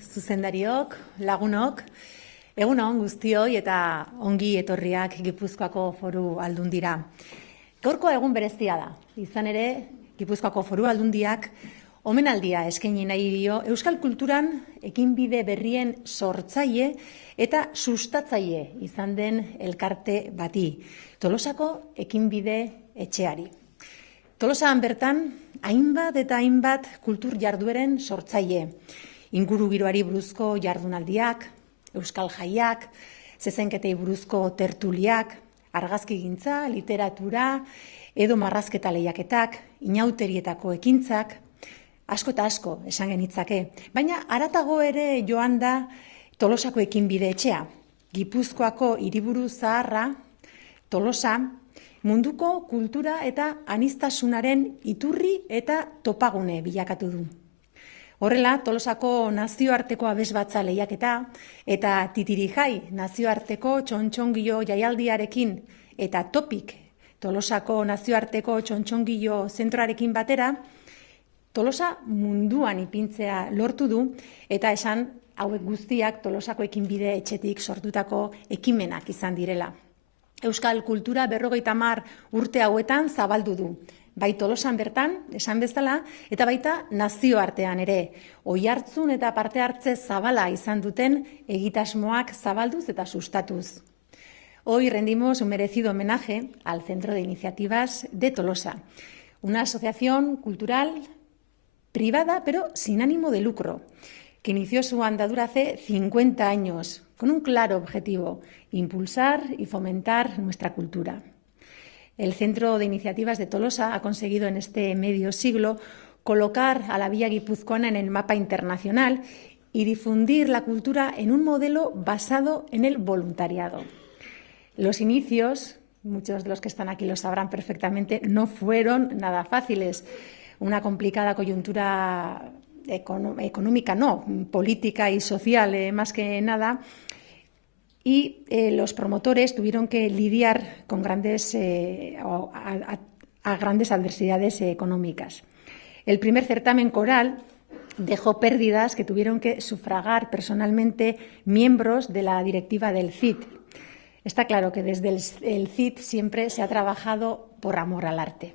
Zuzendariok, lagunok, egun on guztioi eta ongi etorriak Gipuzkoako Foru Aldundira. Gaurkoa egun berezia da, izan ere Gipuzkoako Foru Aldundiak omenaldia eskaini nahi dio euskal kulturan ekinbide berrien sortzaile eta sustatzaile izan den elkarte bati, Tolosako ekinbide etxeari. Tolosan bertan, hainbat eta hainbat kultur jardueren sortzaile, ingurugiroari buruzko jardunaldiak, euskal jaiak, zezenketei buruzko tertuliak, argazkigintza, literatura, edo marrazketa lehiaketak, inauterietako ekintzak, asko eta asko esan genitzake. Baina haratago ere joan da Tolosako ekinbide etxea, Gipuzkoako hiriburu zaharra, Tolosa, munduko kultura eta aniztasunaren iturri eta topagune bilakatu du. Horrela, Tolosako nazioarteko abesbatza lehiaketa eta Titirijai nazioarteko txontxongilo jaialdiarekin eta Topik Tolosako nazioarteko txontxongilo zentroarekin batera, Tolosa munduan ipintzea lortu du eta esan hauek guztiak Tolosako ekinbide etxetik sortutako ekimenak izan direla. Euskal kultura 50 urte hauetan zabaldu du. Bai Tolosan bertan, esan bezala, eta baita nazioartean ere. Oihartzun eta parte hartze zabala izan duten egitasmoak zabalduz eta sustatuz. Hoy rendimos un merecido homenaje al Centro de Iniciativas de Tolosa, una asociación cultural privada pero sin ánimo de lucro, que inició su andadura hace 50 años, con un claro objetivo: impulsar y fomentar nuestra cultura. El Centro de Iniciativas de Tolosa ha conseguido en este medio siglo colocar a la villa guipuzcoana en el mapa internacional y difundir la cultura en un modelo basado en el voluntariado. Los inicios, muchos de los que están aquí lo sabrán perfectamente, no fueron nada fáciles. Una complicada coyuntura económica, no, política y social, más que nada. Y los promotores tuvieron que lidiar con grandes adversidades económicas. El primer certamen coral dejó pérdidas que tuvieron que sufragar personalmente miembros de la directiva del CID. Está claro que desde el CID siempre se ha trabajado por amor al arte.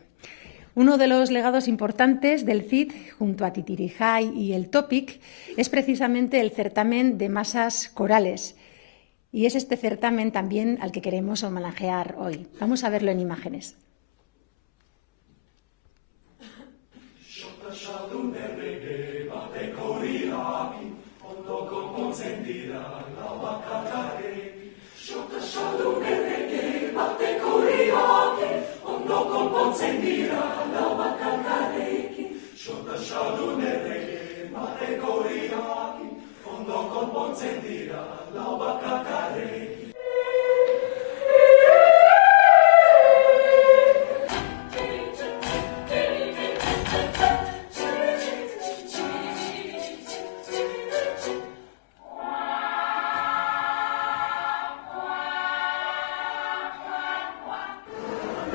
Uno de los legados importantes del CID, junto a Titirijai y el Topic, es precisamente el certamen de masas corales. Y es este certamen también al que queremos homenajear hoy. Vamos a verlo en imágenes.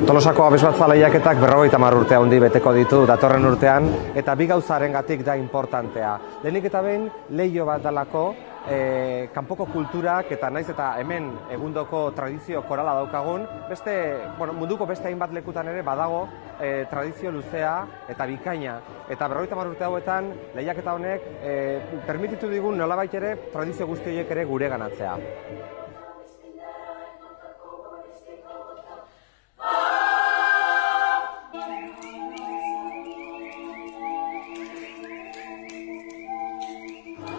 Tolosako abesbatza lehiaketak 50 urte handi beteko ditu datorren urtean, eta bi gauzarengatik da importantea. Lehenik eta behin leiho bat dalako, kanpoko kulturak eta naiz eta hemen egundoko tradizio korala daukagun, munduko beste hainbat lekutan ere badago tradizio luzea eta bikaina. Eta 50 urte hauetan lehiaketa honek permititu digun nolabait ere tradizio guzti horiek ere gureganatzea.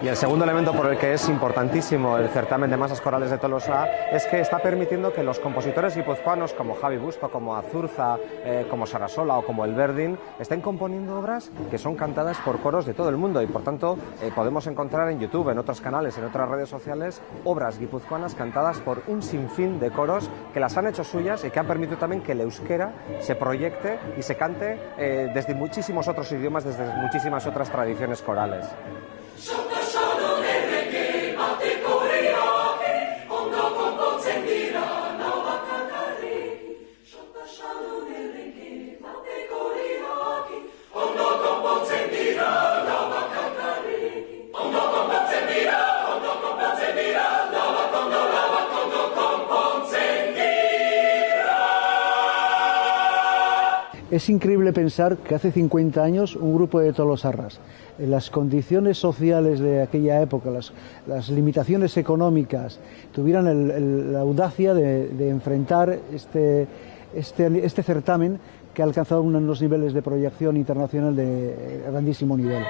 Y el segundo elemento por el que es importantísimo el certamen de masas corales de Tolosa es que está permitiendo que los compositores guipuzcoanos como Javi Busto, como Azurza, como Sarasola o como El Verdín estén componiendo obras que son cantadas por coros de todo el mundo y por tanto podemos encontrar en YouTube, en otros canales, en otras redes sociales, obras guipuzcoanas cantadas por un sinfín de coros que las han hecho suyas y que han permitido también que el euskera se proyecte y se cante desde muchísimos otros idiomas, desde muchísimas otras tradiciones corales. Ondo konpontzen dira lau bakarrik. Es increíble pensar que hace 50 años un grupo de tolosarras, en las condiciones sociales de aquella época, las limitaciones económicas, tuvieran la audacia de enfrentar este certamen que ha alcanzado unos niveles de proyección internacional de grandísimo nivel.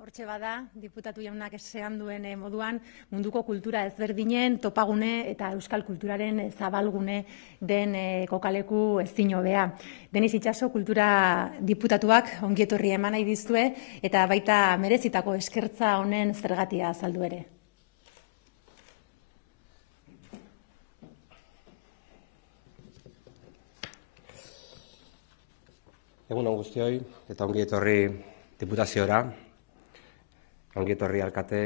Hortxe bada, diputatu jaunak esan duen moduan, munduko kultura ezberdinen topagune eta euskal kulturaren zabalgune den kokaleku ezin hobea. Deniz Itxaso kultura diputatuak ongietorri eman nahi dizue eta baita merezitako eskertza honen zergatia azaldu ere. Egun on guztioi eta ongietorri diputaziora, ongietorri alkate,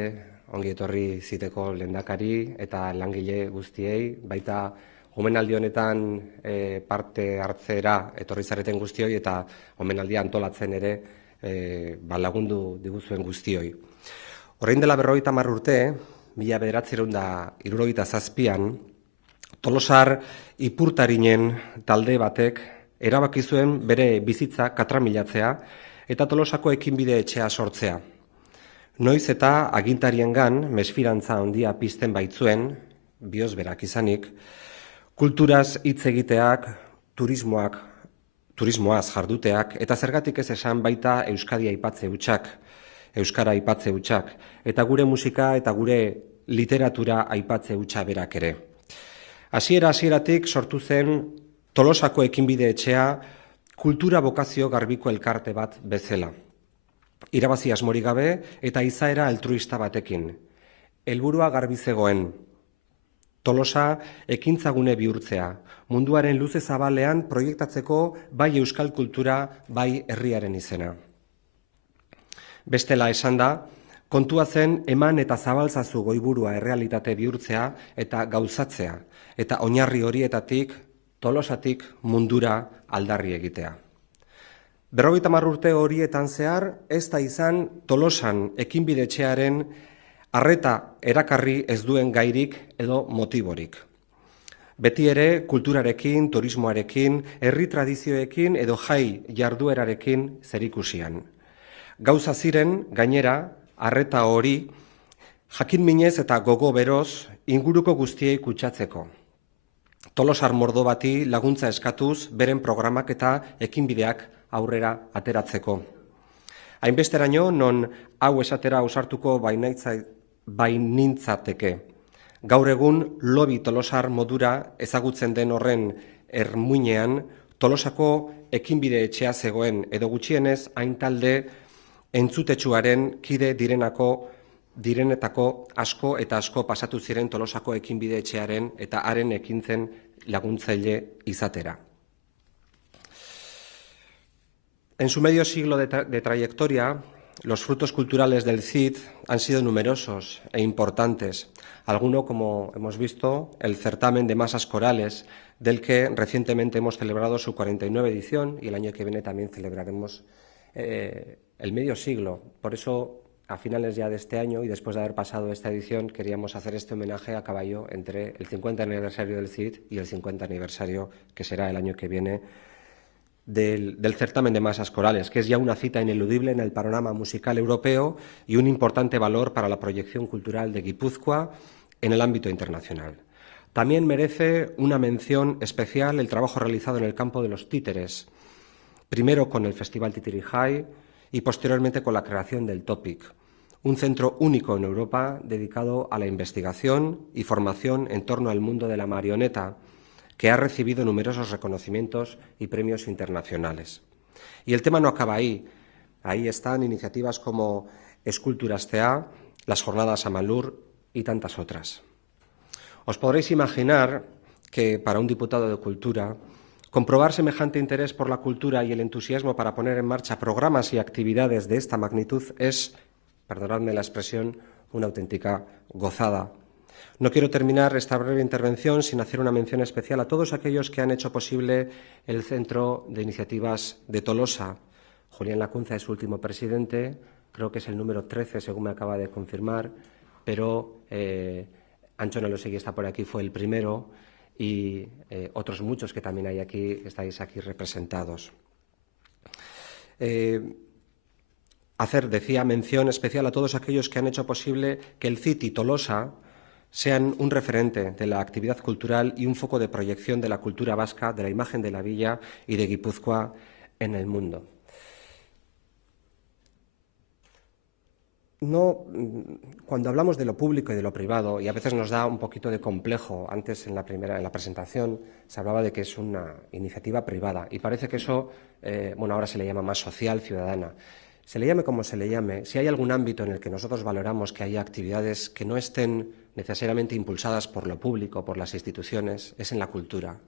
ongietorri ziteko lehendakari eta langile guztiei, baita omenaldi honetan parte hartzera etorri zareten guztioi eta omenaldia antolatzen ere lagundu diguzuen guztioi. Orain dela 50 urte, 1977an, Tolosar ipurtarinen talde batek erabaki zuen bere bizitza katramilatzea eta Tolosako ekinbide etxea sortzea. Noiz eta agintariengan mesfidantza handia pizten baitzuen, biosberak izanik, kulturaz hitz egiteak, turismoaz jarduteak, eta zergatik ez esan baita Euskara aipatze hutsak, eta gure musika eta gure literatura aipatze hutsa berak ere. Hasieratik sortu zen Tolosako ekinbide etxea kultura bokazio garbiko elkarte bat bezala. Irabazi asmorik gabe eta izaera altruista batekin. Helburua garbi zegoen. Tolosa ekintzagune bihurtzea, munduaren luze zabalean proiektatzeko bai euskal kultura, bai herriaren izena. Bestela esan da, kontua zen eman eta zabaltzazu goiburua errealitate bihurtzea eta gauzatzea, eta oinarri horietatik Tolosatik mundura aldarri egitea. 50 urte horietan zehar, ez da izan Tolosan ekinbide etxearen arreta erakarri ez duen gairik edo motiborik. Beti ere kulturarekin, turismoarekin, herri tradizioekin edo jai jarduerarekin zerikusian. Gauza ziren, gainera, arreta hori, jakin minez eta gogo beroz inguruko guztiei kutsatzeko. Tolosar mordo bati laguntza eskatuz beren programak eta ekinbideak aurrera ateratzeko. Hainbesteraino non hau esatera ausartuko bainintzateke. Gaur egun lobi Tolosar modura ezagutzen den horren ermuinean Tolosako ekinbide etxea zegoen edo gutxienez hain talde entzutetsuaren kide direnetako asko eta asko pasatu ziren Tolosako ekinbide etxearen eta haren ekintzen laguntzaile izatera. En su medio siglo de trayectoria, los frutos culturales del CID han sido numerosos e importantes. Alguno, como hemos visto, el certamen de masas corales, del que recientemente hemos celebrado su 49 edición y el año que viene también celebraremos el medio siglo. Por eso, a finales ya de este año y después de haber pasado esta edición, queríamos hacer este homenaje a caballo entre el 50 aniversario del CID y el 50 aniversario, que será el año que viene, del certamen de masas corales, que es ya una cita ineludible en el panorama musical europeo y un importante valor para la proyección cultural de Guipúzcoa en el ámbito internacional. También merece una mención especial el trabajo realizado en el campo de los títeres, primero con el Festival Titirijay y posteriormente con la creación del TOPIC, un centro único en Europa dedicado a la investigación y formación en torno al mundo de la marioneta, que ha recibido numerosos reconocimientos y premios internacionales. Y el tema no acaba ahí. Ahí están iniciativas como Esculturas CA, las Jornadas Amalur y tantas otras. Os podréis imaginar que para un diputado de Cultura, comprobar semejante interés por la cultura y el entusiasmo para poner en marcha programas y actividades de esta magnitud es, perdonadme la expresión, una auténtica gozada. No quiero terminar esta breve intervención sin hacer una mención especial a todos aquellos que han hecho posible el Centro de Iniciativas de Tolosa. Julián Lacunza es su último presidente, creo que es el número 13, según me acaba de confirmar, pero Anchona Elosegui está por aquí, fue el primero, y otros muchos que también hay aquí, estáis aquí representados. Decía, mención especial a todos aquellos que han hecho posible que el CID y Tolosa sean un referente de la actividad cultural y un foco de proyección de la cultura vasca, de la imagen de la villa y de Guipúzcoa en el mundo. Cuando hablamos de lo público y de lo privado, y a veces nos da un poquito de complejo, antes en la presentación se hablaba de que es una iniciativa privada y parece que eso, ahora se le llama más social, ciudadana. Se le llame como se le llame, si hay algún ámbito en el que nosotros valoramos que haya actividades que no estén necesariamente impulsadas por lo público, por las instituciones, es en la cultura.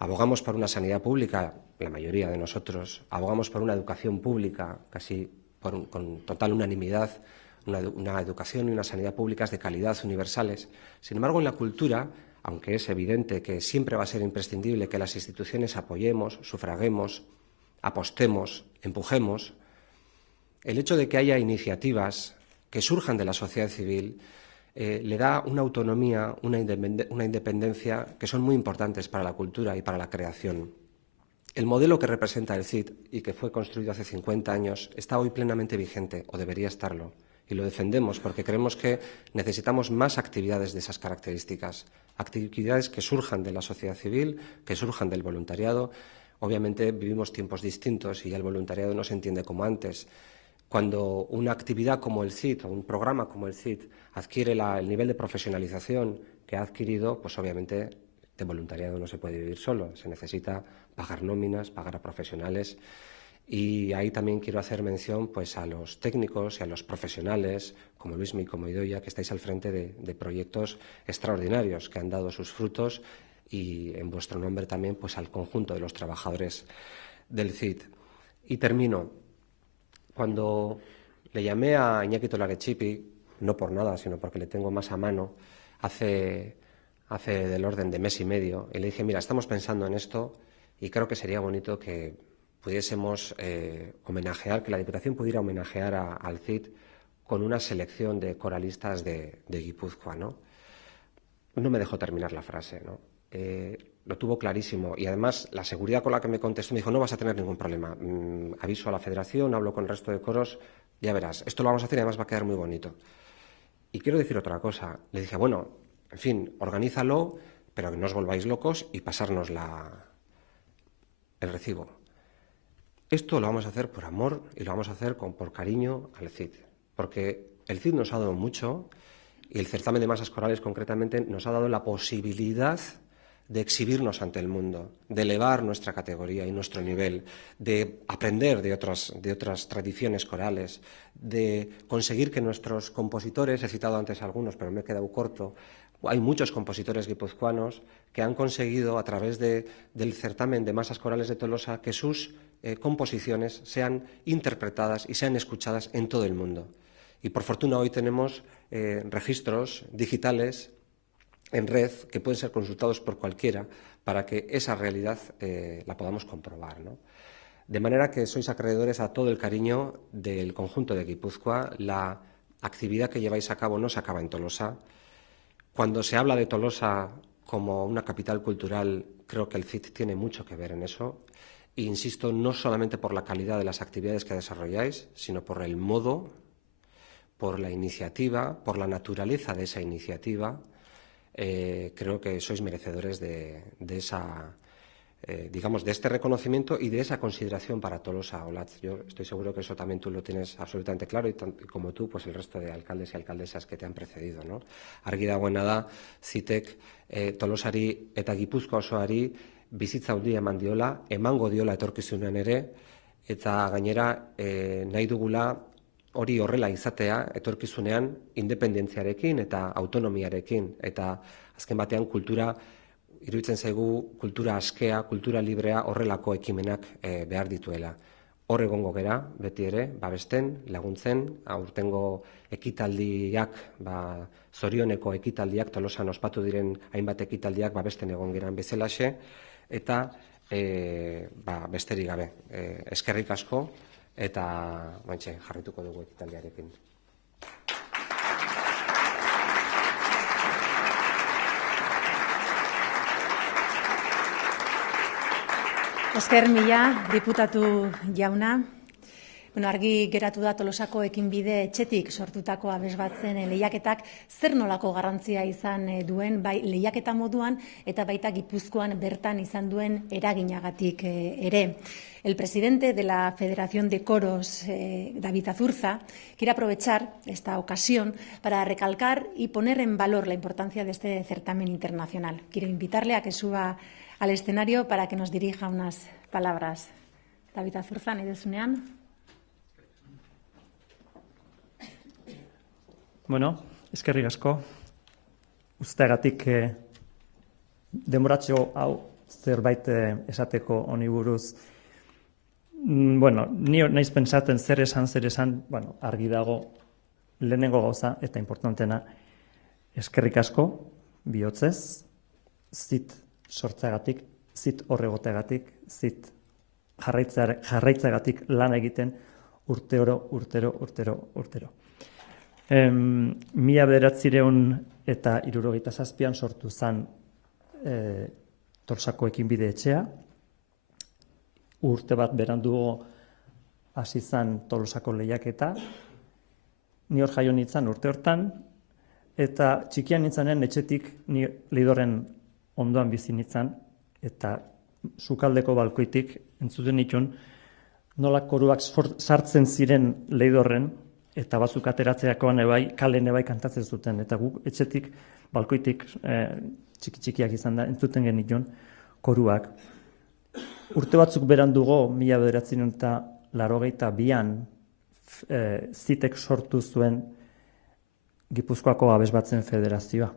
Abogamos por una sanidad pública, la mayoría de nosotros, abogamos por una educación pública, casi con total unanimidad, una educación y una sanidad públicas de calidad universales. Sin embargo, en la cultura, aunque es evidente que siempre va a ser imprescindible que las instituciones apoyemos, sufraguemos, apostemos, empujemos, el hecho de que haya iniciativas que surjan de la sociedad civil le da una autonomía, una independencia que son muy importantes para la cultura y para la creación. El modelo que representa el CID y que fue construido hace 50 años está hoy plenamente vigente, o debería estarlo, y lo defendemos porque creemos que necesitamos más actividades de esas características, actividades que surjan de la sociedad civil, que surjan del voluntariado. Obviamente vivimos tiempos distintos y ya el voluntariado no se entiende como antes. Cuando una actividad como el CID o un programa como el CID adquiere el nivel de profesionalización que ha adquirido, pues obviamente de voluntariado no se puede vivir solo, se necesita pagar nóminas, pagar a profesionales, y ahí también quiero hacer mención pues a los técnicos y a los profesionales como Luismi y como Idoia, que estáis al frente de proyectos extraordinarios que han dado sus frutos, y en vuestro nombre también pues al conjunto de los trabajadores del CID. Y termino. Cuando le llamé a Iñaki Tolarechipi, no por nada, sino porque le tengo más a mano, hace del orden de mes y medio, y le dije, mira, estamos pensando en esto y creo que sería bonito que pudiésemos homenajear, que la Diputación pudiera homenajear al CID con una selección de coralistas de Guipúzcoa, ¿no? No me dejó terminar la frase, ¿no? Lo tuvo clarísimo y además la seguridad con la que me contestó me dijo, no vas a tener ningún problema, aviso a la Federación, hablo con el resto de coros, ya verás, esto lo vamos a hacer y además va a quedar muy bonito. Y quiero decir otra cosa, le dije, bueno, en fin, organízalo, pero que no os volváis locos y pasarnos el recibo. Esto lo vamos a hacer por amor y lo vamos a hacer por cariño al CID, porque el CID nos ha dado mucho y el certamen de masas corales concretamente nos ha dado la posibilidad de exhibirnos ante el mundo, de elevar nuestra categoría y nuestro nivel, de aprender de otras tradiciones corales, de conseguir que nuestros compositores, he citado antes algunos, pero me he quedado corto, hay muchos compositores guipuzcoanos que han conseguido a través del certamen de masas corales de Tolosa que sus composiciones sean interpretadas y sean escuchadas en todo el mundo. Y por fortuna hoy tenemos registros digitales en red que pueden ser consultados por cualquiera para que esa realidad la podamos comprobar, ¿no? De manera que sois acreedores a todo el cariño del conjunto de Guipúzcoa. La actividad que lleváis a cabo no se acaba en Tolosa. Cuando se habla de Tolosa como una capital cultural, creo que el CIT tiene mucho que ver en eso. E insisto, no solamente por la calidad de las actividades que desarrolláis, sino por el modo, por la iniciativa, por la naturaleza de esa iniciativa. Creo que sois merecedores de esa, digamos, de este reconocimiento y de esa consideración para Tolosa, Olatz. Yo estoy seguro que eso también tú lo tienes absolutamente claro y como tú, pues el resto de alcaldes y alcaldesas que te han precedido, ¿no? Argi dagoena da, zitek Tolosari eta Gipuzkoa osoari bizitza handia eman diola, emango diola etorkizunean ere, eta gainera nahi dugula hori horrela izatea etorkizunean independentziarekin eta autonomiarekin, eta azken batean kultura, iruditzen zaigu kultura askea, kultura librea horrelako ekimenak behar dituela. Hor egongo gera, beti ere, babesten, laguntzen, aurtengo ekitaldiak, zorioneko ekitaldiak, Tolosan ospatu diren hainbat ekitaldiak babesten egon geran bezalaxe, eta besterik gabe. Eskerrik asko, eta jarrituko dugu ekitaldiarekin. Esker mila, diputatu jauna. Argi geratu da Tolosako ekinbide etxetik sortutako abesbatzen lehiaketak zer nolako garrantzia izan duen, bai lehiaketa moduan eta baita Gipuzkoan bertan izan duen eraginagatik ere. El presidente de la Federación de Coros, David Azurza, quiere aprovechar esta ocasión para recalcar y poner en valor la importancia de este certamen internacional. Quiero invitarle a que suba al escenario para que nos dirija unas palabras. David Azurza, nahi dezunean. Bueno, eskerrik asko. Usteagatik denboratxo hau zerbait esateko honi buruz. Bueno, ni naiz pentsatzen zer esan, bueno, argi dago lehenengo gauza eta importantena eskerrik asko bihotzez, zit sortzeagatik, zit horregoteagatik, zit jarraitzeagatik lan egiten urtero. 1977 sortu zen Tolosako ekinbide etxea. Urte bat berandugo hasi zen Tolosako lehiaketa. Ni hor jaio nintzen urte hortan, eta txikian nintzanen etxetik ni Leidorren ondoan bizi nintzen, eta sukaldeko balkoitik entzuten nituen nola koruak sartzen ziren Leidorren, eta batzuk ateratzeakoan ebai, kalen ebai kantatzen zuten, eta guk etxetik, balkoitik txikiak izan da, entzuten genituen koruak. Urte batzuk berandugo, 1982an, zitek sortu zuen Gipuzkoako Abesbatzen Federazioa.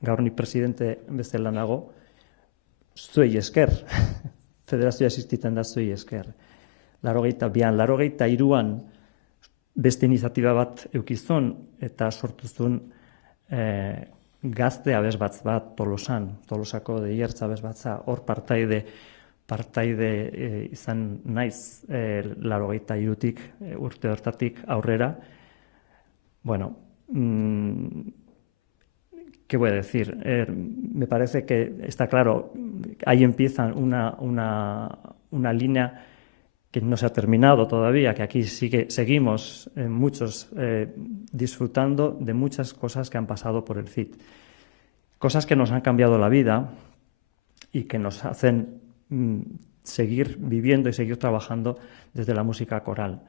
Gaur ni presidente bezala nago, zuei esker, federazioa existitzen da zuei esker. 83an, beste iniziatiba bat eukizun eta sortu zuen gazte abesbatz bat Tolosan, Tolosako deiertza abesbatza, hor partaide izan naiz 83tik urte hortatik aurrera. Bueno, ¿qué voy a decir? Me parece que está claro, ahí empieza una línea que no se ha terminado todavía, que aquí seguimos muchos disfrutando de muchas cosas que han pasado por el CIT. Cosas que nos han cambiado la vida y que nos hacen seguir viviendo y seguir trabajando desde la música coral.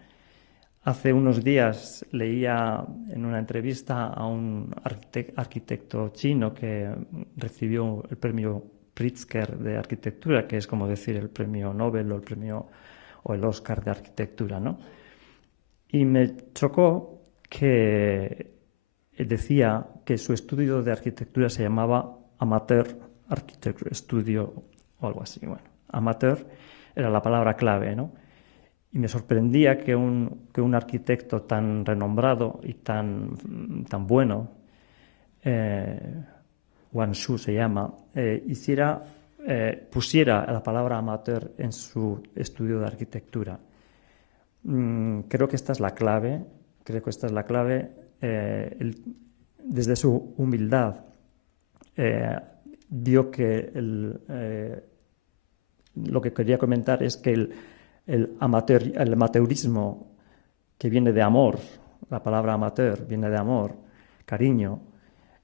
Hace unos días leía en una entrevista a un arquitecto chino que recibió el premio Pritzker de arquitectura, que es como decir el premio Nobel o el Oscar de arquitectura, ¿no? Y me chocó que decía que su estudio de arquitectura se llamaba amateur Architecture Studio o algo así. Bueno, amateur era la palabra clave, ¿no? Y me sorprendía que un arquitecto tan renombrado y tan bueno, Wang Shu se llama, pusiera la palabra amateur en su estudio de arquitectura. Creo que esta es la clave, desde su humildad vio que lo que quería comentar es que el amateurismo, que viene de amor, la palabra amateur viene de amor, cariño,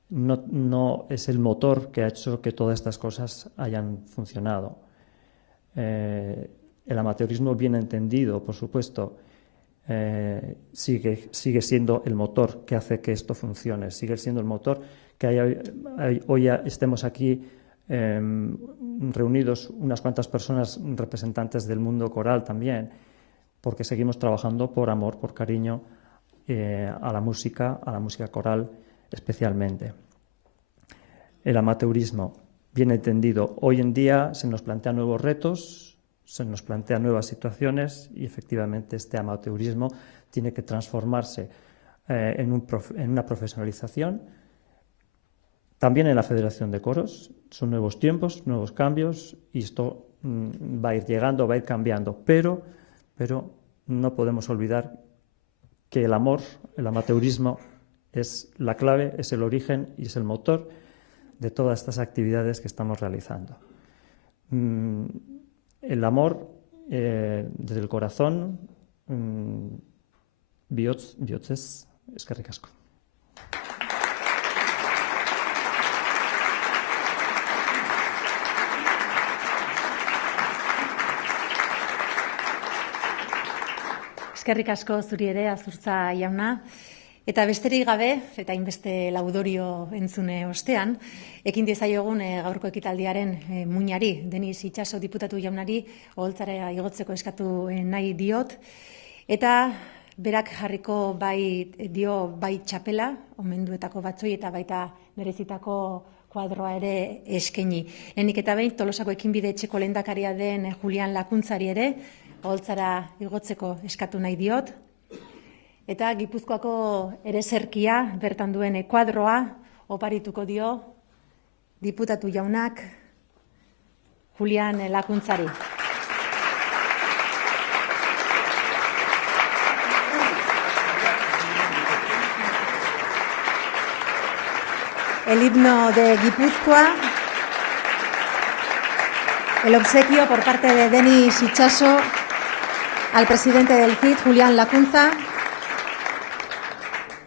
no es el motor que ha hecho que todas estas cosas hayan funcionado. El amateurismo bien entendido, por supuesto, sigue siendo el motor que hace que esto funcione, sigue siendo el motor que hoy estemos aquí reunidos unas cuantas personas representantes del mundo coral también, porque seguimos trabajando por amor, por cariño a la música coral especialmente. El amateurismo, bien entendido, hoy en día se nos plantean nuevos retos, se nos plantean nuevas situaciones y efectivamente este amateurismo tiene que transformarse en una profesionalización. También en la Federación de Coros son nuevos tiempos, nuevos cambios y esto va a ir llegando, va a ir cambiando, pero no podemos olvidar que el amor, el amateurismo es la clave, es el origen y es el motor de todas estas actividades que estamos realizando. El amor desde el corazón, bihotzez, eskerrik asko. Eskerrik asko zuri ere, Azurtza jauna. Eta besterik gabe, eta hainbeste laudorio entzune ostean, ekin diezaiogun gaurko ekitaldiaren muinari, Denis Itxaso diputatu jaunari, oholtzara igotzeko eskatu nahi diot. Eta berak jarriko bai txapela, omenduetako batzoi eta baita merezitako kuadroa ere eskaini. Lehenik eta behin, Tolosako ekinbide etxeko lehendakaria den Julian Lakuntzari ere, oholtzara igotzeko eskatu nahi diot. Eta Gipuzkoako ereserkia bertan duen kuadroa oparituko dio diputatu jaunak Julian Lakuntzari. El himno de Guipúzcoa, el obsequio por parte de Denis Itxaso al presidente del CID, Julian Lacunza.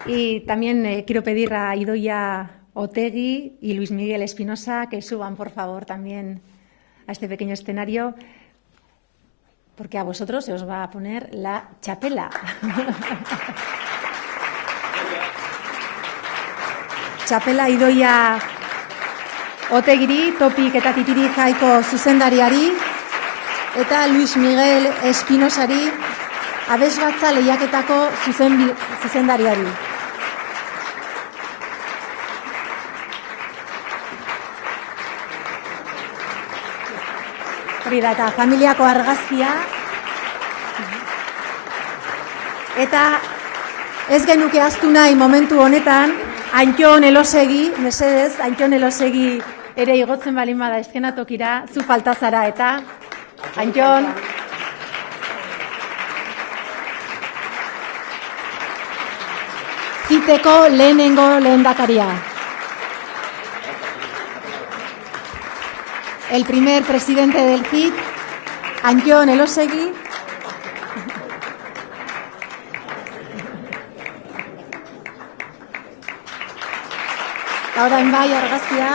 Y también quiero pedir a Idoia Otegi y Luis Miguel Espinosa que suban, por favor, también a este pequeño escenario, porque a vosotros se os va a poner la txapela. Txapela Idoia Otegiri, Topik eta Titiri Jaiko zuzendariari, eta Luis Miguel Espinosari, abesbatza lehiaketako zuzendariari. Hori da, eta familiako argazkia. Eta ez genuke ahaztu nahi momentu honetan, Antxon Elosegi, mesedez, Antxon Elosegi ere igotzen balin bada eskenatokira, zu falta zara eta Antxon. CITeko lehenengo lehendakaria. El primer presidente del CIT, Antxon Elosegi. Ahora en bai argazkia.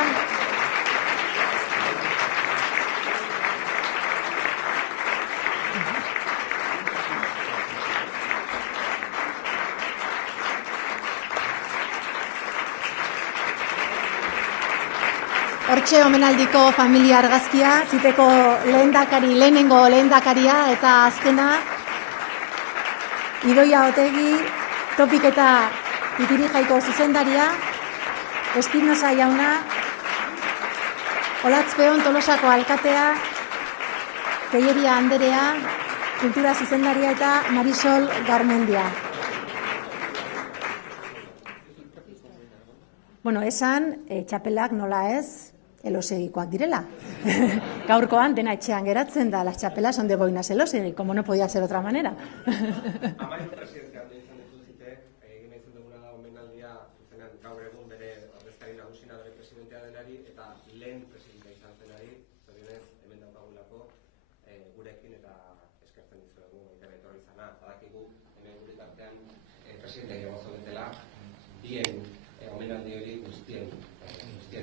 Hortxe omenaldiko familia argazkia, CITeko lehenengo lehendakaria eta azkena Idoia Otegi, Topik eta Titiri Jaiko zuzendaria, Espinosa jauna, Olatzpeon Tolosako alkatea, Tellería Anderea, kultura zuzendaria eta Marisol Garmendia. Bueno, esan, txapelak nola ez, elosegikoak direla. Gaurkoan dena etxean geratzen da, las chapelas son de boinas elosegi, como no podía ser otra manera. Amaitu presidente handi izan dituzite, egin nahi duguna da omenaldia, zuzenean gaur egun bere ordezkari nagusina bere presidentea denari, eta lehen presidentea izan zenari, zorionez, hemen daukagulako gurekin eta eskertzen dizuegu baita etorri izana. Badakigu, hemen gure tartean presidentea gehiago zaudetela, bien omenaldi hori guztien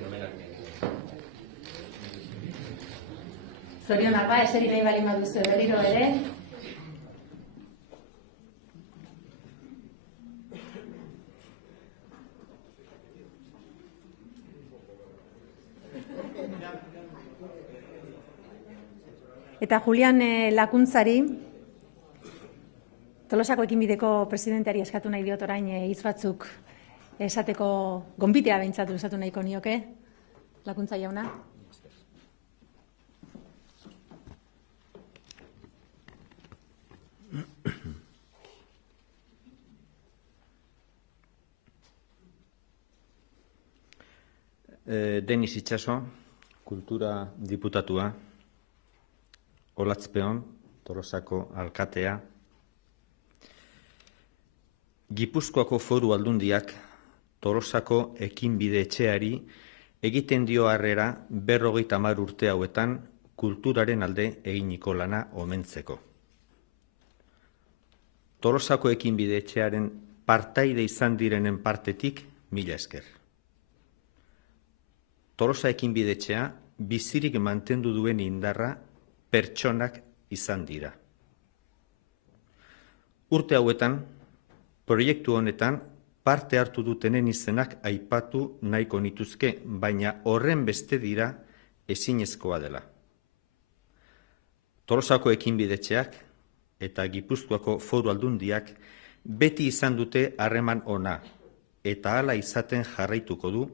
omenaldi. Zorionak ba, eseri nahi bali maduzu berriro ere. Eta Julian Lakuntzari, Tolosako ekinbideko presidenteari eskatu nahi diot orain hitz batzuk esateko, gonbitea behintzatu esatu nahiko nioke, Lakuntza jauna. Denis Itxaso, kultura diputatua, Olatzpeon, Tolosako alkatea, Gipuzkoako Foru Aldundiak Tolosako ekinbide etxeari egiten dio harrera 50 urte hauetan kulturaren alde eginiko lana omentzeko. Tolosako ekinbide etxearen partaide izan direnen partetik mila esker. Tolosa ekinbide etxea bizirik mantendu duen indarra pertsonak izan dira. Urte hauetan, proiektu honetan parte hartu dutenen izenak aipatu nahiko nituzke, baina horren beste dira ezinezkoa dela. Tolosako ekinbidetxeak eta Gipuzkoako Foru Aldundiak beti izan dute harreman ona, eta hala izaten jarraituko du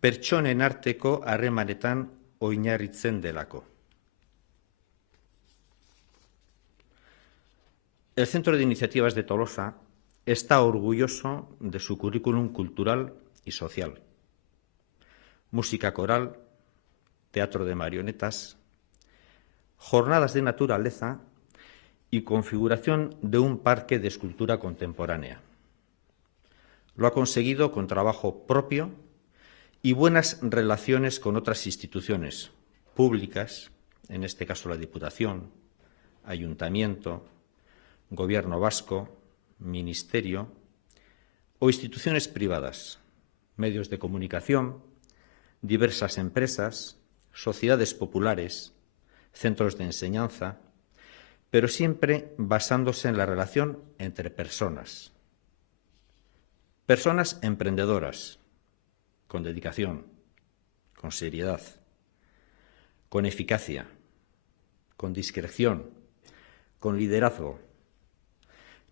pertsonen arteko harremanetan oinarritzen delako. El Centro de Iniciativas de Tolosa está orgulloso de su currículum cultural y social. Música coral, teatro de marionetas, jornadas de naturaleza y configuración de un parque de escultura contemporánea. Lo ha conseguido con trabajo propio y buenas relaciones con otras instituciones públicas, en este caso la Diputación, Ayuntamiento, Gobierno vasco, Ministerio o instituciones privadas, medios de comunicación, diversas empresas, sociedades populares, centros de enseñanza, pero siempre basándose en la relación entre personas. Personas emprendedoras, con dedicación, con seriedad, con eficacia, con discreción, con liderazgo,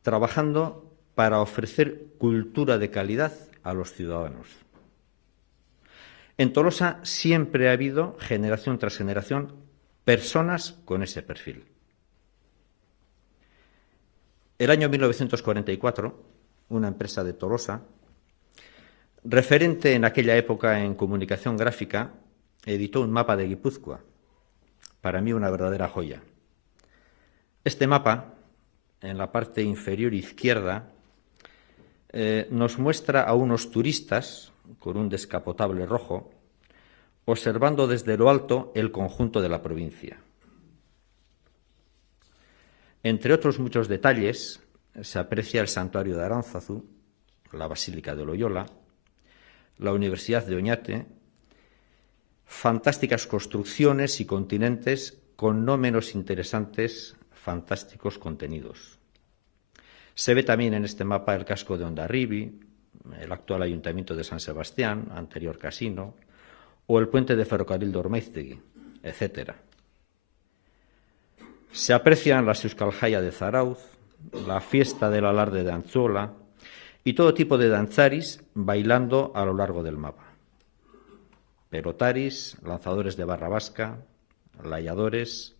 trabajando para ofrecer cultura de calidad a los ciudadanos. En Tolosa siempre ha habido, generación tras generación, personas con ese perfil. El año 1944, una empresa de Tolosa, referente en aquella época en comunicación gráfica, editó un mapa de Guipúzcoa, para mí una verdadera joya. Este mapa, en la parte inferior izquierda, nos muestra a unos turistas con un descapotable rojo, observando desde lo alto el conjunto de la provincia. Entre otros muchos detalles, se aprecia el santuario de Aránzazu, la Basílica de Loyola, la Universidad de Oñate, fantásticas construcciones y continentes con no menos interesantes, fantásticos contenidos. Se ve también en este mapa el casco de Hondarribi, el actual Ayuntamiento de San Sebastián, anterior casino, o el puente de ferrocarril de Ormaiztegui, etc. Se aprecian las Euskaljaia de Zarauz, la fiesta del alarde de Antzuola y todo tipo de danzaris bailando a lo largo del mapa. pelotaris, lanzadores de barra vasca, layadores,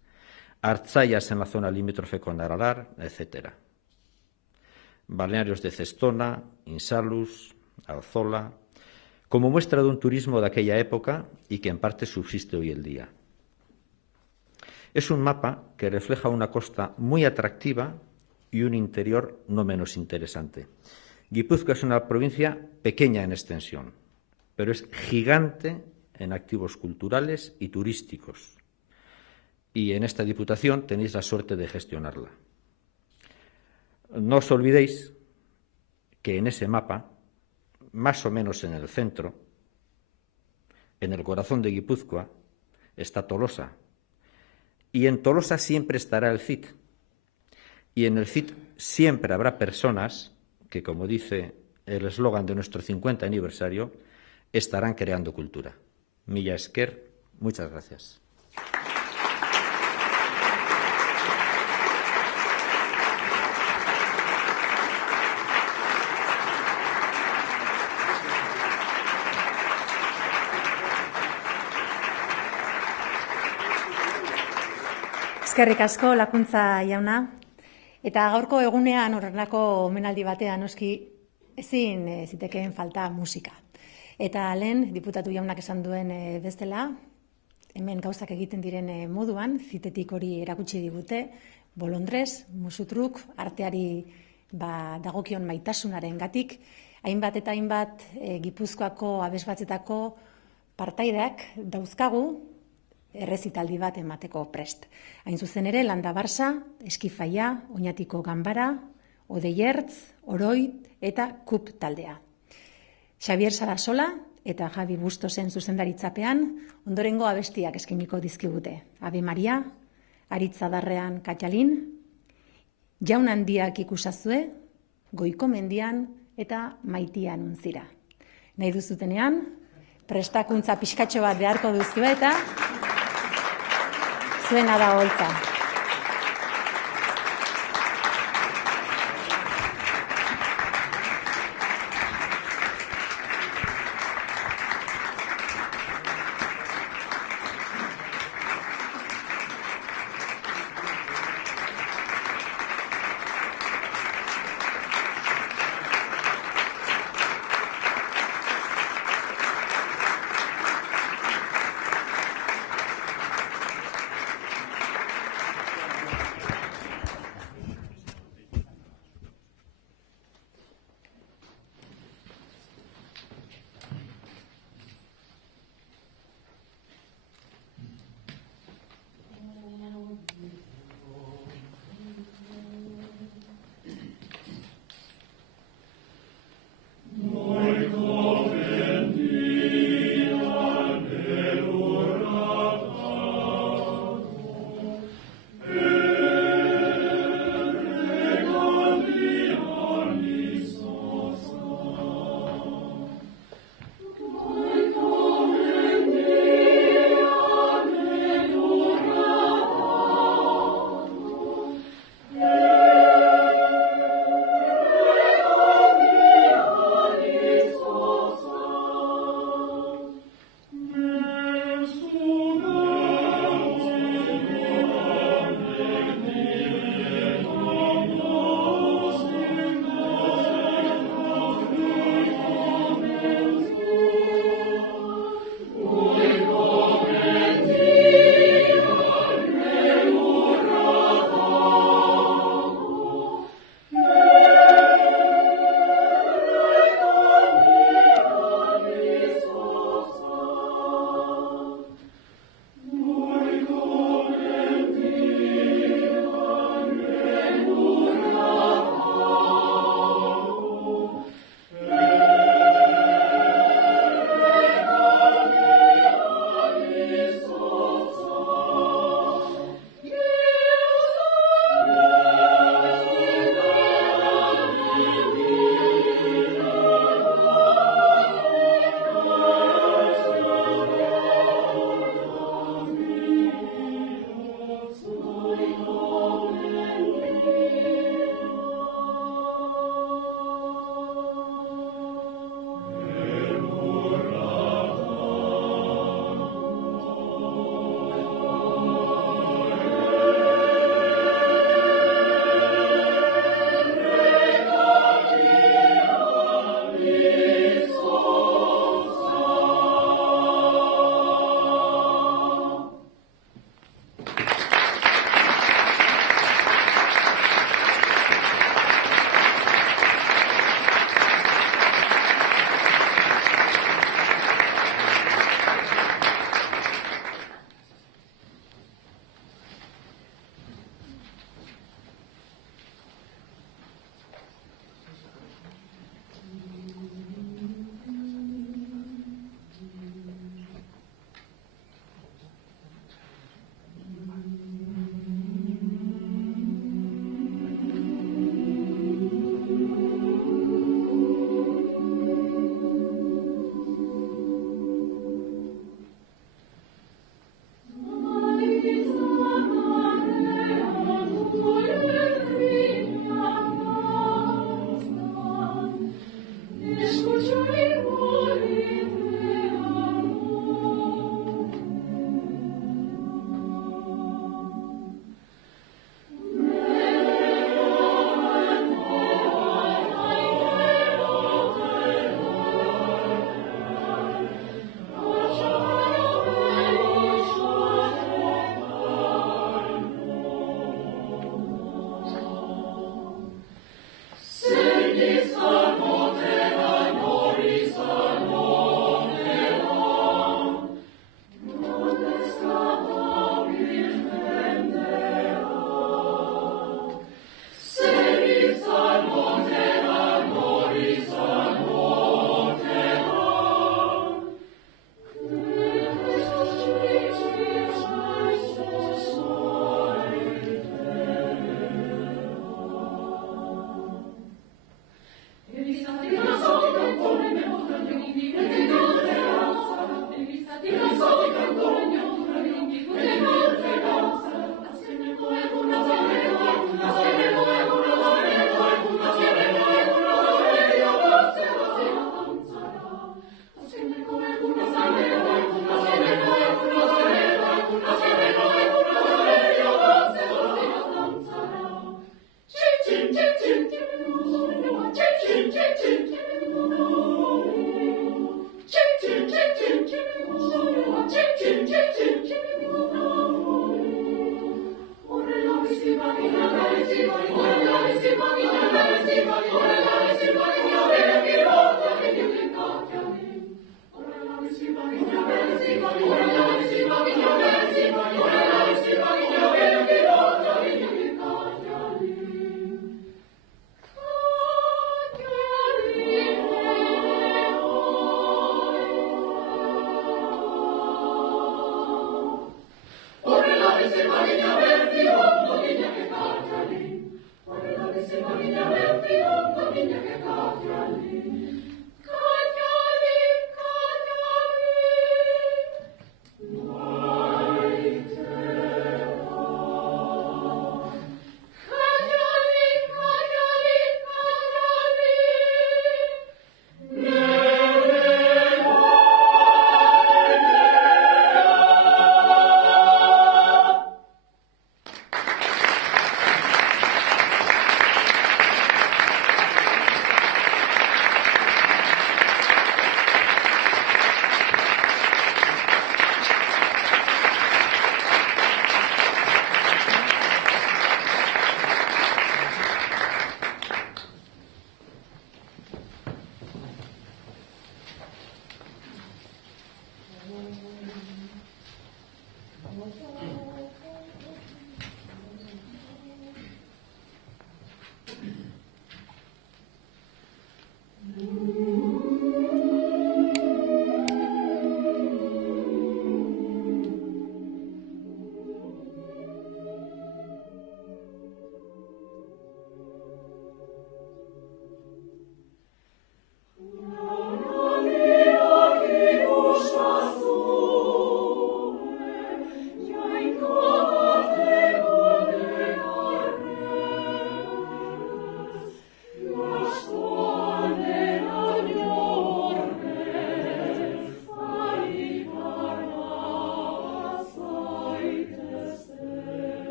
artzaias en la zona limítrofe con Aralar, etc. Balnearios de Cestona, Insalus, Alzola, como muestra de un turismo de aquella época y que en parte subsiste hoy el día. Es un mapa que refleja una costa muy atractiva y un interior no menos interesante. Guipúzcoa es una provincia pequeña en extensión, pero es gigante en activos culturales y turísticos. Y en esta Diputación tenéis la suerte de gestionarla. No os olvidéis que en ese mapa, más o menos en el centro, en el corazón de Guipúzcoa, está Tolosa. Y en Tolosa siempre estará el CIT. Y en el CIT siempre habrá personas que, como dice el eslogan de nuestro 50 aniversario, estarán creando cultura. Mila esker, muchas gracias. Eskerrik asko Lakuntza jauna. Eta gaurko egunean horrelako omenaldi batean noski ezin zitekeen falta musika. Eta lehen diputatu jaunak esan duen bestela, hemen gauzak egiten diren moduan, zitetik hori erakutsi digute, bolondrez, musutruk, arteari dagokion maitasunaren gatik, hainbat eta hainbat Gipuzkoako abesbatzetako partaideak dauzkagu errezitaldi bat emateko prest. Hain zuzen ere, Landa Barsa, Eskifaia, Oñatiko Ganbara, Odeiertz, Oroit eta Kup taldea. Xabier Sarasola eta Javi Bustosen zuzendaritzapean ondorengo abestiak eskainiko dizkigute. Ave Maria, Aritzadarrean Katxalin, Jaun handiak ikusazue, Goiko mendian eta Maitian untzira. Nahi duzutenean, prestakuntza pixkatxo bat beharko duzu eta zuena da holtza.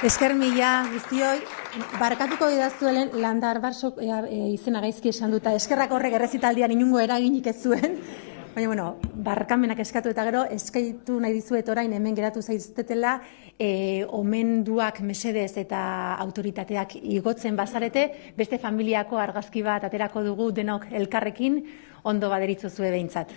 Esker mila guztioi, barkatuko didazuelen Landar Barsok izena gaizki esan duta, eskerrak horrek errezitaldian inungo eraginik ez zuen, baina, bueno, barkamenak eskatu eta gero, eskaitu nahi dizuet orain hemen geratu zaiztetela, omenduak mesedez eta autoritateak igotzen bazarete, beste familiako argazki bat aterako dugu denok elkarrekin, ondo baderitzo zue behintzat.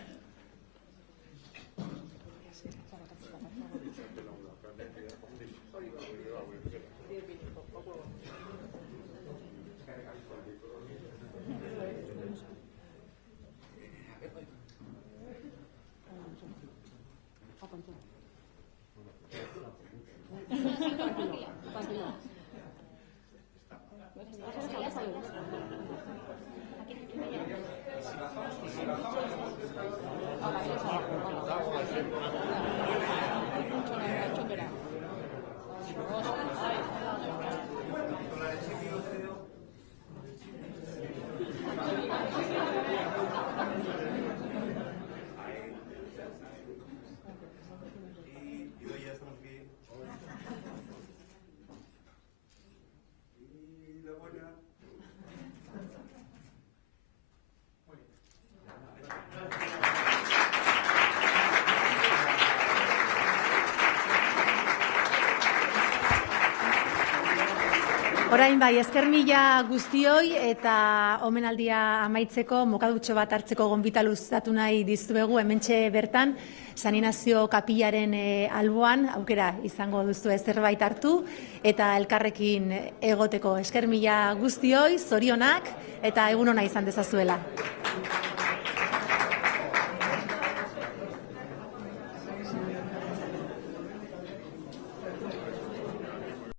Orain bai, esker mila guztioi eta omenaldia amaitzeko mokadutxo bat hartzeko gonbita luzatu nahi dizuegu hementxe bertan San Inazio kapilaren alboan, aukera izango duzu zerbait hartu eta elkarrekin egoteko. Esker mila guztioi, zorionak eta egun ona izan dezazuela.